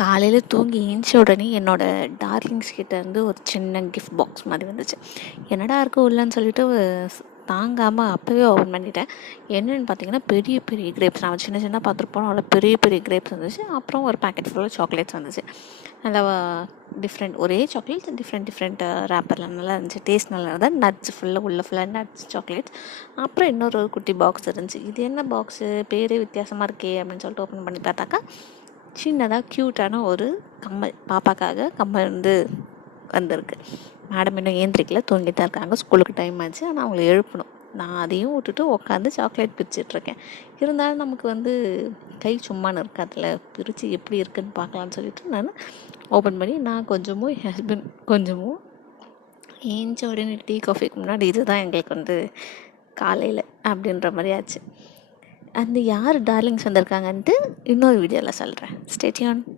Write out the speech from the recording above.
காலையில் தூங்கி ஏந்திச்ச உடனே என்னோடய டார்லிங்ஸ் கிட்டேருந்து ஒரு சின்ன கிஃப்ட் பாக்ஸ் மாதிரி வந்துச்சு. என்னடா இருக்கும் உள்ளன்னு சொல்லிட்டு தாங்காமல் அப்போவே ஓப்பன் பண்ணிட்டேன். என்னென்னு பார்த்தீங்கன்னா பெரிய பெரிய கிரேப்ஸ், நம்ம சின்ன சின்ன பார்த்துருப்போம், அதில் பெரிய பெரிய கிரேப்ஸ் வந்துச்சு. அப்புறம் ஒரு பேக்கெட் ஃபுல்லாக சாக்லேட்ஸ் வந்துச்சு. நல்லா டிஃப்ரெண்ட், ஒரே சாக்லேட் டிஃப்ரெண்ட் ரேப்பரில் நல்லா இருந்துச்சு. டேஸ்ட் நல்லா இருந்தது. நட்ஸ் ஃபுல்லாக நட்ஸ் சாக்லேட்ஸ். அப்புறம் இன்னொரு குட்டி பாக்ஸ் இருந்துச்சு. இது என்ன பாக்ஸு, பேரே வித்தியாசமாக இருக்கே அப்படின்னு சொல்லிட்டு ஓப்பன் பண்ணி பார்த்தாக்கா சின்னதாக க்யூட்டான ஒரு கம்மல், பாப்பாக்காக கம்மல் வந்திருக்கு. மேடம் இன்னும் ஏந்திரிக்கல, தூங்கிட்டு தான் இருக்காங்க. ஸ்கூலுக்கு டைம் ஆச்சு, ஆனால் அவங்கள எழுப்பணும். நான் அதையும் விட்டுட்டு உட்காந்து சாக்லேட் பிரிச்சிட்ருக்கேன். இருந்தாலும் நமக்கு கை சும்மானு இருக்காதுல, பிரித்து எப்படி இருக்குன்னு பார்க்கலான்னு சொல்லிட்டு நான் ஓப்பன் பண்ணி நான் கொஞ்சமும் என் ஹஸ்பண்ட் கொஞ்சமும் ஏஞ்ச உடனே டீ காஃபிக்கு முன்னாடி இதுதான் எங்களுக்கு காலையில் அப்படின்ற மாதிரி ஆச்சு. யார் டார்லிங்ஸ் வந்திருக்காங்கன்ட்டு இன்னொரு வீடியோவில் சொல்கிறேன். Stay tune.